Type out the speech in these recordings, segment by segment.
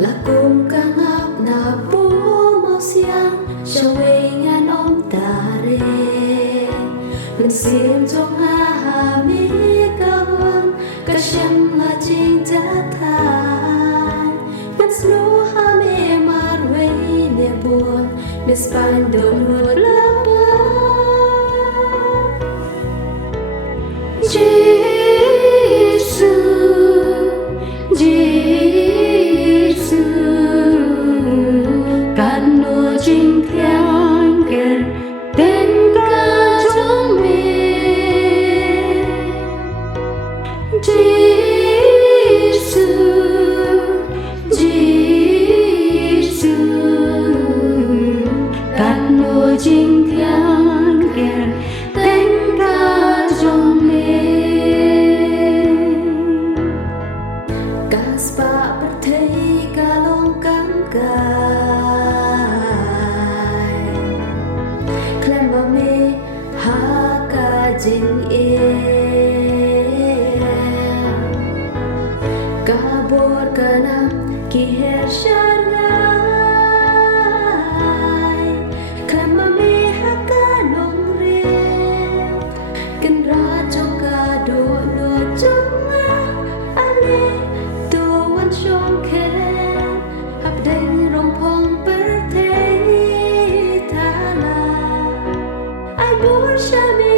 là cùng ca ngáp na bố mau xiang cho về ngàn om ta re mình xiêm trong ha mi ca hôn ca xem là chính ta than mình slu ha mi mar về ne buồn mình span don't hurt la ba Chính thiên kể tên ca trong mình Giê-xu Giê-xu cát nô chính thiên kể tên ca trong mình ca spa bát thấy ca long cam ca Jing em ca bor kana ki her sharai klama me haka nong re ken ra trong ca do lo trong ale to wan shong khe hab dai rong phong per the thala ai bor shami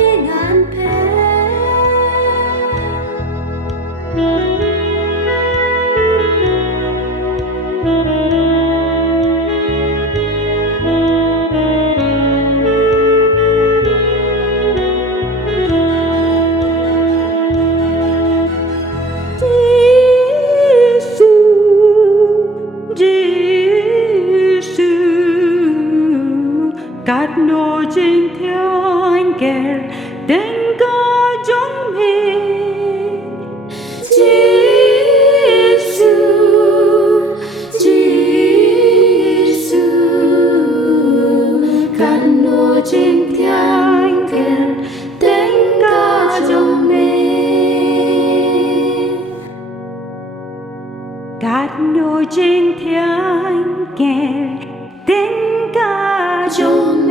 cát nô chính thiên kể tên ca trong mình Giê-xu Giê-xu cát nô chính thiên kể tên ca trong mình cát nô chính thiên kể tên ca trong